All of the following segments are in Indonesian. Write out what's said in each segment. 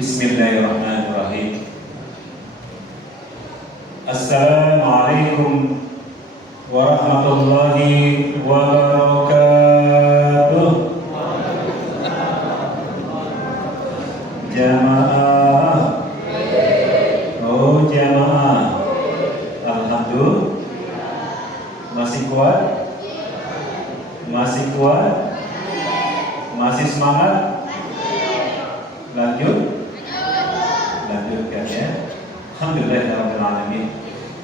Bismillahirrahmanirrahim. Assalamualaikum warahmatullahi wabarakatuh. Jamaah. Oh jamaah. Alhamdulillah. Masih kuat? Masih kuat? Masih semangat? Lanjut? Lanjutkan ya. Alhamdulillahirabbil alamin.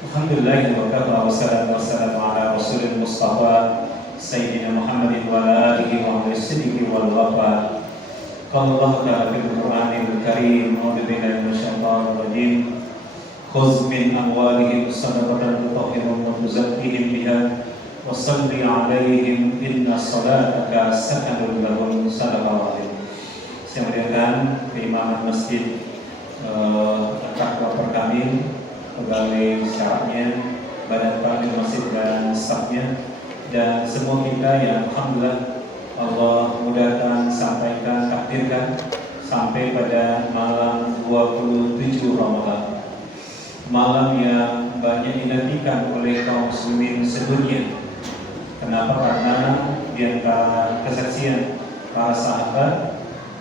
Alhamdulillah wa kafa wa wassalamu ala rasulil mustafa sayyidina Muhammadin wa ala alihi wa sahbihi wal wafa. Qala Allah ta'ala fil Qur'anil Karim, a'udzu billahi minasyaitonir rajim. Khudh min amwalihim shadaqatan tutahhiruhum wa tuzakkihim biha wa shalli 'alaihim inna salataka sakanun lahum. Sadaqallahu alaihi. Saya muliakan keimaman masjid Al-Taqwa Perkamil, pegawai syaratnya, badan panel masjid dan stafnya, dan semua kita yang alhamdulillah Allah mudahkan, sampaikan, takdirkan sampai pada malam 27 Ramadan, malam yang banyak dinantikan oleh kaum muslimin sedunia. Kenapa? Karena di antara kesaksian para sahabat,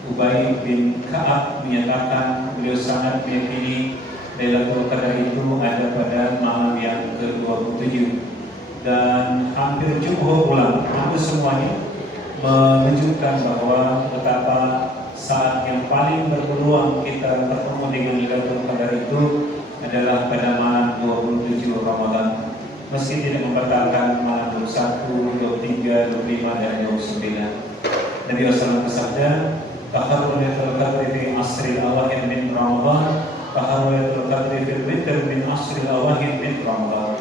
Ubay bin Ka'ab menyatakan beliau sangat meyakini Lailatul Qadar itu ada pada malam yang ke-27, dan hampir jumhur ulama, hampir semuanya menunjukkan bahwa betapa saat yang paling berpeluang kita bertemu dengan Lailatul Qadar itu adalah pada malam 27 Ramadan, meski tidak membatalkan malam 21, 23, 25 dan 29. Nabi SAW bersabda, "Taharru Lailatul Qadri fi asril awakhir min Ramadan, taharru Lailatul Qadri fil witr min asril awakhir min Ramadan."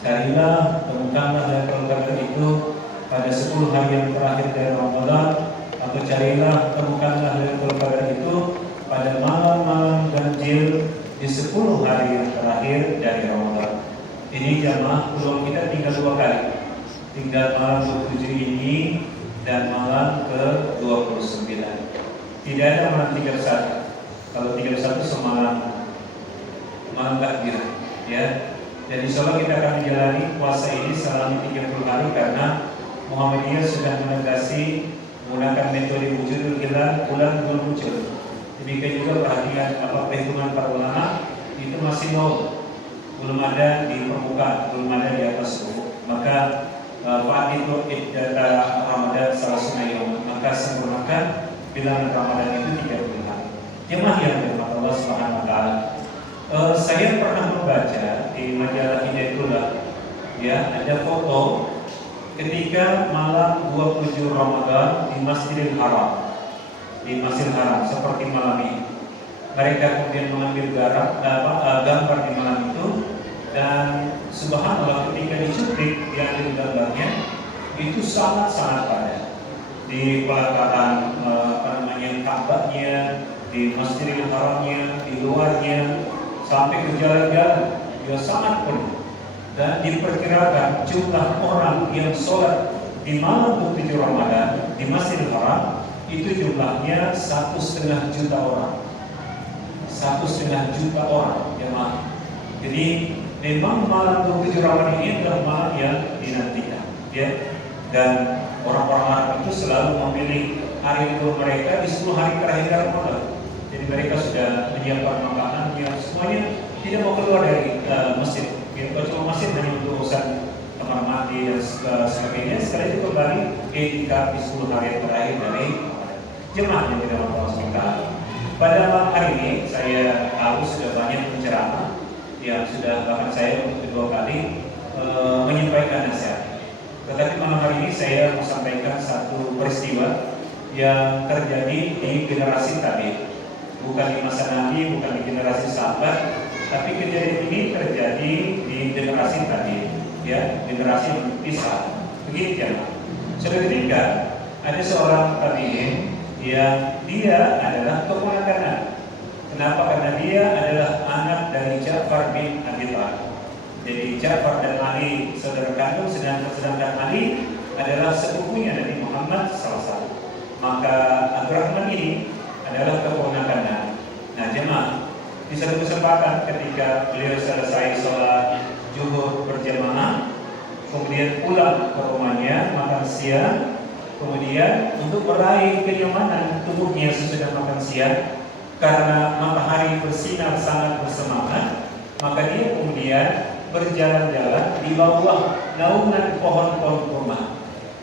Carilah, temukanlah Lailatul Qadar itu pada 10 hari yang terakhir dari Ramadan, atau carilah, temukanlah Lailatul Qadar itu pada malam-malam ganjil di 10 hari yang terakhir dari Ramadan. Ini jamaah peluang kita tinggal 2 kali. Tinggal malam 27 ini dan malam ke-29. Tidak ada malam 31. Kalau 31 semalam malam takbir, ya. Dan insya Allah kita akan menjalani puasa ini selama 30 hari karena Muhammadiyah sudah menegasi menggunakan metode wujudul hilal, bulan belum muncul. Demikian juga perhatian perhitungan para ulama itu masih belum ada di permukaan, belum ada di atas ufuk. Maka fa'idul iddata Ramadan salasuna yaum, maka sempurnakan bilangan Ramadan itu 30 hari. Jemaah yang dirahmati Allah Subhanahu wa taala. Saya pernah membaca di majalah Hidayatullah, ya, ada foto ketika malam 27 Ramadan di Masjidil Haram. Di Masjidil Haram seperti malam ini. Mereka kemudian mengambil gambar di malam itu, dan subhanallah ketika dicuplik diambil gambarnya itu sangat-sangat padat. Di pelataran Ka'bahnya, di Masjidil Haramnya, di luarnya, sampai ke jalan-jalan, dia sangat penuh. Dan diperkirakan jumlah orang yang sholat di malam 27 Ramadan di Masjidil Haram itu jumlahnya 1,5 juta orang. 1,5 juta orang, jemaah. Jadi memang malam 27 Ramadan ini adalah malam yang dinantikan, ya. Dan orang-orang Arab itu selalu memilih hari libur mereka di 10 hari terakhir Ramadan. Jadi mereka sudah menyiapkan makanan yang semuanya tidak mau keluar dari masjid. Cuma masjid hanya untuk urusan kamar mandi dan sebagainya. Setelah itu kembali iktikaf di 10 hari terakhir dari jemaah yang tidak mau SWT. Pada malam hari ini saya tahu sudah banyak penceramah yang sudah, bahkan saya untuk kedua kali menyampaikan nasihat. Tetapi malam hari ini saya mau sampaikan satu peristiwa yang terjadi di generasi tadi, bukan di masa Nabi, bukan di generasi sahabat, tapi kejadian ini terjadi di generasi tadi, ya, generasi yang berpisah. Begini ya, suatu ketika ada seorang tabi'in yang dia adalah keponakan Nabi. Kenapa? Karena dia adalah anak dari Ja'far bin Abi Thalib. Jadi Ja'far dan Ali saudara kandung, sedangkan Ali adalah sepupunya Nabi Muhammad SAW. Maka Abdurrahman ini adalah keponakan Nabi. Nah, satu kesempatan ketika beliau selesai sholat zuhur berjamaah, kemudian pulang ke rumahnya, makan siang, kemudian untuk meraih kenyamanan tubuhnya sesudah makan siang, karena matahari bersinar sangat bersemangat, maka dia kemudian berjalan-jalan di bawah naungan pohon-pohon kurma.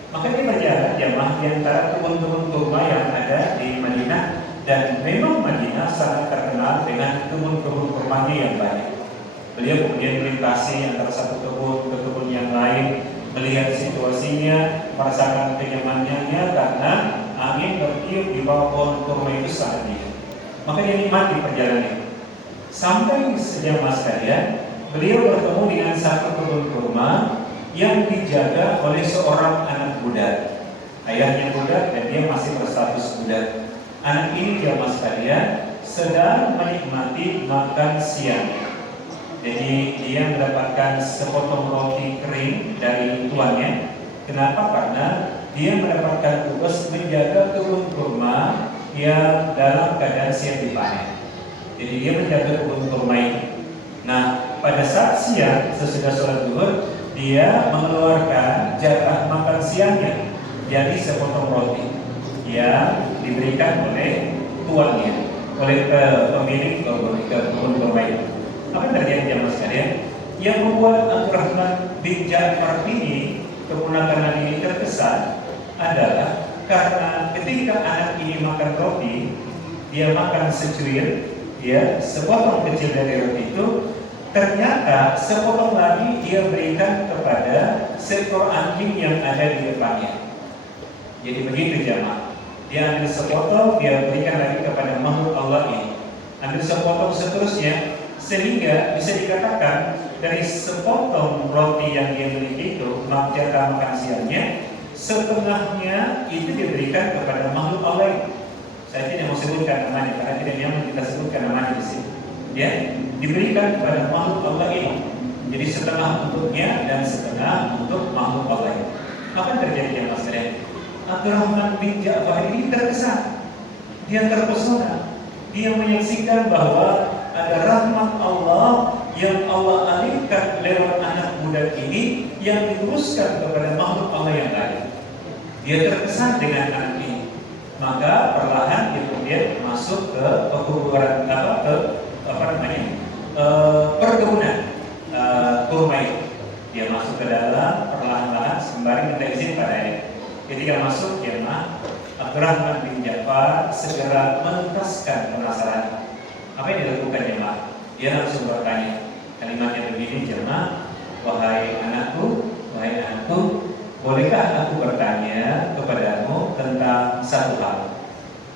Maka dia berjalan jamaah di antara kebun-kebun kurma yang ada di Madinah, dan memang Madinah sangat terkenal dengan kebun-kebun kurmanya yang banyak. Beliau kemudian melintasi antara satu kebun ke kebun yang lain, melihat situasinya, merasakan kenyamanannya karena angin bertiup di bawah pohon kurma itu sangat dingin. Maka dia nikmati perjalanan. Sampai sejamaah sekalian, beliau bertemu dengan satu kebun kurma yang dijaga oleh seorang anak budak. Ayahnya budak dan dia masih berstatus budak. Anak ini jamaah sekalian sedang menikmati makan siang. Jadi dia mendapatkan sepotong roti kering dari tuannya. Kenapa? Karena dia mendapatkan tugas menjaga kebun kurma yang dalam keadaan siap dipanen. Jadi dia menjaga kebun kurma ini. Nah, pada saat siang sesudah sholat zuhur, dia mengeluarkan jatah makan siangnya, jadi sepotong roti yang diberikan oleh tuannya, oleh pemilik kebun kurma itu. Apa yang terjadi jamaah sekalian? Yang membuat Abdurrahman bin Ja'far ini, keponakan ini terkesan adalah karena ketika anak ini makan roti, dia makan secuil, ya, sepotong kecil dari roti itu, ternyata sepotong lagi dia berikan kepada seekor anjing yang ada di depannya. Jadi begitu jamaah. Dia ambil sepotong, dia berikan lagi kepada makhluk Allah ini. Ambil sepotong seterusnya, sehingga bisa dikatakan dari sepotong roti yang dia miliki itu, jatah makan siangnya, setengahnya itu diberikan kepada makhluk Allah ini. Saya tidak mau sebutkan namanya karena tidak nyaman kita sebutkan namanya di sini. Ya, diberikan kepada makhluk Allah ini. Jadi setengah untuknya dan setengah untuk makhluk Allah ini. Apa yang terjadi jamaah sekalian? Abdurrahman bin Ja'far ini terkesan, dia terpesona, dia menyaksikan bahwa ada rahmat Allah yang Allah alihkan lewat anak muda ini yang diteruskan kepada makhluk Allah yang lain. Dia terkesan dengan anak ini, maka perlahan dia kemudian masuk ke perkebunan perkebunan kurma itu. Dia masuk ke dalam perlahan-lahan sembari minta izin pada ayah. Ketika masuk jemaah, Abdurrahman bin Ja'far segera menuntaskan penasaran. Apa yang dilakukan jemaah? Dia langsung bertanya. Kalimatnya begini jemaah, wahai anakku, bolehkah aku bertanya kepadamu tentang satu hal?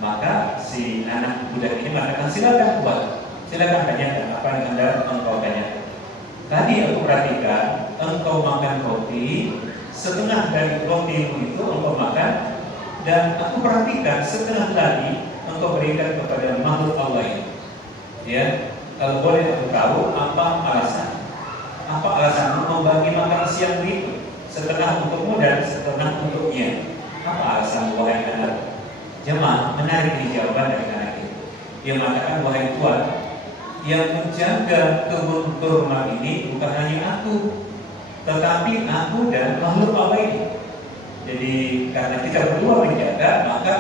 Maka si anak budak ini mengatakan, silakan buat, silakan tanyakan apa yang engkau tanyakan. Tadi aku perhatikan engkau makan roti, setengah dari rotimu itu engkau makan, dan aku perhatikan setengah lagi engkau berikan kepada makhluk Allah ini. Ya, kalau boleh aku tahu apa alasan? Apa alasanmu membagi makan siang itu? Setengah untukmu dan setengah untuknya. Apa alasan wahai anak? Jemaah, menarik ini jawaban dari anak itu. Dia mengatakan, wahai Tuhan, yang menjaga kebun kurma ini bukan hanya aku, tetapi aku dan makhluk Allah ini. Jadi karena kita berdua menjaga, maka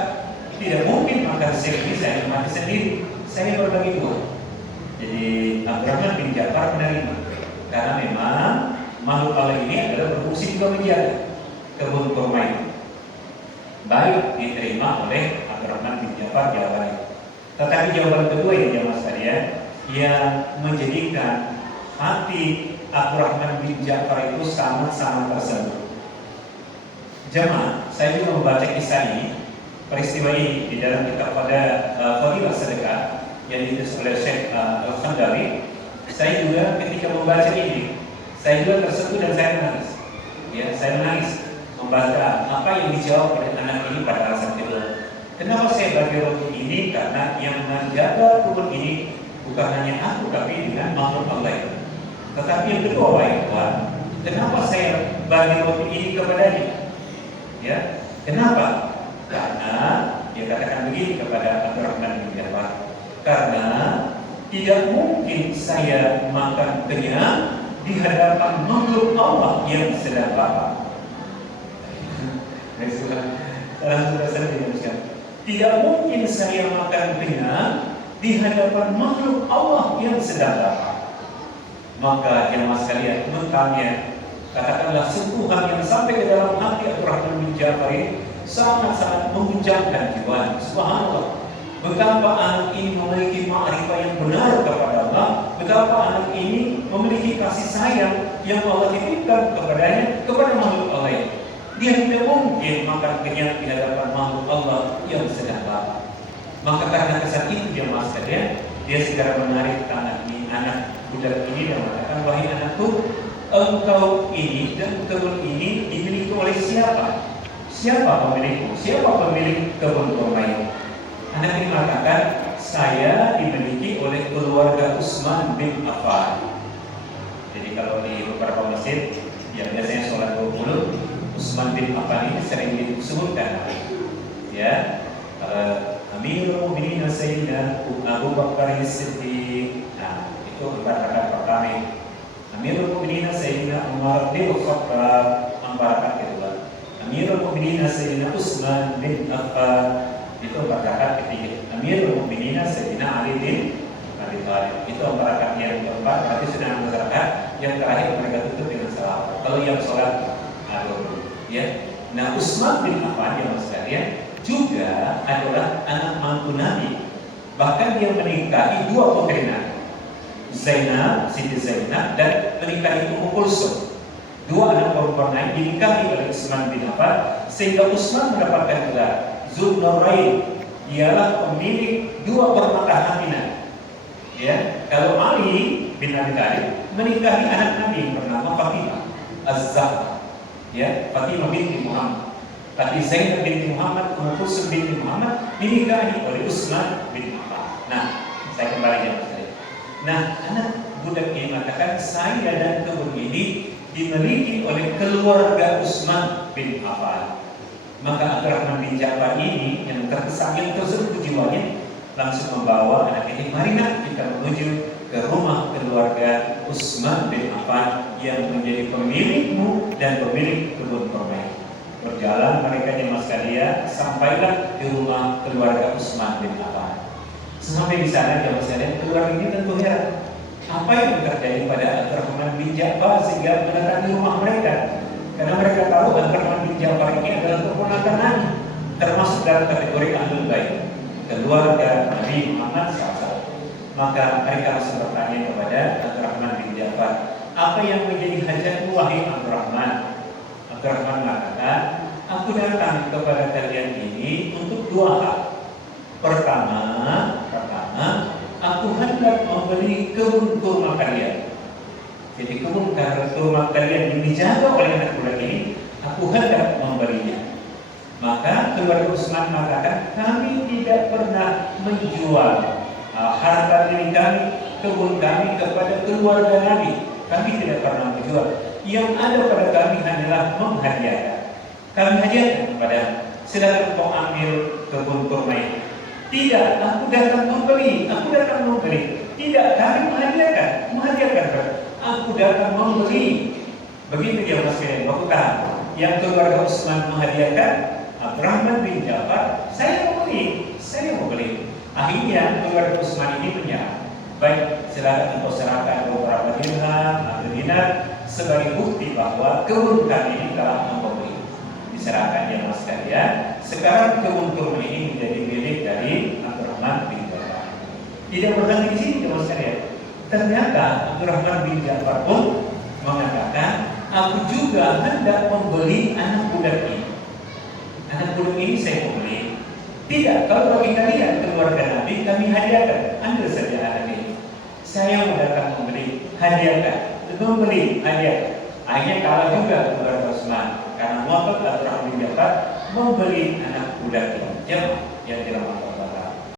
tidak mungkin makan siang ini saya mati sendiri. Saya berbagi dua. Jadi Abdurrahman bin Ja'far menerima, karena memang makhluk Allah ini adalah berfungsi juga menjaga kebun kurma itu. Baik diterima oleh Abdurrahman bin Ja'far jawabannya. Tetapi jawaban kedua yang jamaah sekalian, yang menjadikan hati Abdurrahman bin Ja'far itu sangat-sangat tersentuh. Jamaah, saya juga membaca kisah ini, peristiwa ini di dalam kitab pada Fadilah Sedekah yang ditulis oleh Syekh Al-Khandali. Saya juga ketika membaca ini, saya juga tersentuh dan saya menangis. Ya, saya menangis membaca apa yang dijawab oleh anak ini pada alasan kedua. Kenapa saya bagi roti ini? Karena yang menjaga kebun ini bukan hanya aku, tapi dengan makhluk Allah itu. Tetapi yang kedua, wahai Tuhan, kenapa saya bagi roti ini kepadanya? Ya, kenapa? Karena dia katakan begini kepada Abdurrahman bin Ja'far, karena tidak mungkin saya makan kenyang di hadapan makhluk Allah yang sedang lapar. Tidak mungkin saya makan kenyang di hadapan makhluk Allah yang sedang lapar. Maka jemaah sekalian, mentalnya katakanlah sentuhan yang sampai ke dalam hati Abdurrahman bin Ja'far sangat-sangat menguncangkan jiwa. Subhanallah, betapa anak ini memiliki ma'rifah yang benar kepada Allah, betapa anak ini memiliki kasih sayang yang Allah titipkan kepadanya, kepada makhluk Allah ini. Dia tidak mungkin makan kenyang di hadapan makhluk Allah yang sedang lapar. Maka karena kesan itu jemaah sekalian, dia segera menarik tangan ini, anak budak ini, dan mengatakan, wahai anakku, engkau ini dan kebun ini dimiliki oleh siapa? Siapa pemilikku? Siapa pemilik kebun kurma ini? Anak ini mengatakan, saya dimiliki oleh keluarga Utsman bin Affan. Jadi kalau di beberapa masjid yang biasanya sholat 20, Utsman bin Affan ini sering disebutkan. Ya, Amirul Mukminin Sayyidina Abu Bakar As-Siddiq. Nah, itu rakaat pertama. Amirul Mukminin Sayyidina Umar bin Khattab, rakaat kedua. Amirul Mukminin Sayyidina Utsman bin Affan, itu rakaat ketiga. Amirul Mukminin Sayyidina Ali bin Abi Thalib, itu rakaat yang keempat. Berarti sudah rakaat yang terakhir mereka tutup dengan salawat. Kalau yang sholat dulu, ya. Nah, Utsman bin Affan yang sekalian juga adalah anak mantu Nabi. Bahkan dia menikahi dua putri Nabi, Zainab, Siti Zainab, dan menikahi Ummu Kulsum. Dua anak perempuan Nabi dinikahi oleh Utsman bin Affan, sehingga Utsman mendapatkan gelar Dzun-Nurain, ialah pemilik dua permata hati Nabi. Ya, kalau Ali bin Abi Thalib menikahi anak Nabi yang bernama Fatimah Az-Zahra, ya, Fatimah binti Muhammad. Tapi Zainab binti Muhammad, Ummu Kulsum binti Muhammad dinikahi oleh Utsman bin Affan. Nah, saya kembali jam tadi. Nah, anak budak ini mengatakan, saya dan kebun ini dimiliki oleh keluarga Utsman bin Affan. Maka Abdurrahman bin Ja'far ini yang terkesan, yang tersentuh jiwanya, langsung membawa anak ini, mari nak kita menuju ke rumah keluarga Utsman bin Affan yang menjadi pemilikmu dan pemilik kebun kurma. Berjalan mereka jemaah sekalian, sampailah di rumah keluarga Utsman bin Affan. Sampai di sana jemaah sekalian, keluarga ini tentu heran, apa yang terjadi pada Abdurrahman bin Ja'far sehingga mendatangi rumah mereka. Karena mereka tahu Abdurrahman bin Ja'far ini adalah keponakan Nabi, termasuk dalam kategori Ahlul Bait, keluarga Nabi Muhammad SAW. Maka mereka langsung bertanya kepada Abdurrahman bin Ja'far, apa yang menjadi hajatmu wahai Abdurrahman? Abdurrahman mengatakan, aku datang kepada kalian ini untuk dua hal. Pertama, aku hendak membeli kebun kurma kalian. Jadi kebun kurma kalian yang dijaga oleh anak budak ini, aku hendak membelinya. Maka keluarga Utsman mengatakan, kami tidak pernah menjual harta milik kami, kebun kami kepada keluarga Nabi. Kami tidak pernah menjual. Yang ada pada kami hanyalah menghadiahkan. Kami hadiahkan kepada, silakan kau ambil kebun kurma ini. Tidak, aku datang membeli, Tidak, kami menghadiahkan. Aku datang membeli. Begitu dia masih waktu tahan. Yang keluarga Utsman menghadiahkan, Abdurrahman bin Ja'far, saya mau beli. Akhirnya keluarga Utsman ini menyerah. Baik, silakan engkau serahkan beberapa dirham atau dinar sebagai bukti bahwa kebun kami ini telah engkau beli. Diserahkan jemaah sekalian. Sekarang kebun kurma ini menjadi milik dari Abdurrahman bin Ja'far. Tidak berhenti di sini jemaah sekalian. Ternyata Abdurrahman bin Ja'far pun mengatakan, aku juga hendak membeli anak budak ini. Anak budak ini saya mau beli. Tidak, kalau bagi kalian keluarga Nabi, kami hadiahkan. Ambil saja anak ini. Saya mau datang membeli, hadiahkan. Membeli, hadiah. Akhirnya kalah juga keluarga Utsman, karena muafak Abdurrahman bin Ja'far membeli anak budak ini. Yang dirahmati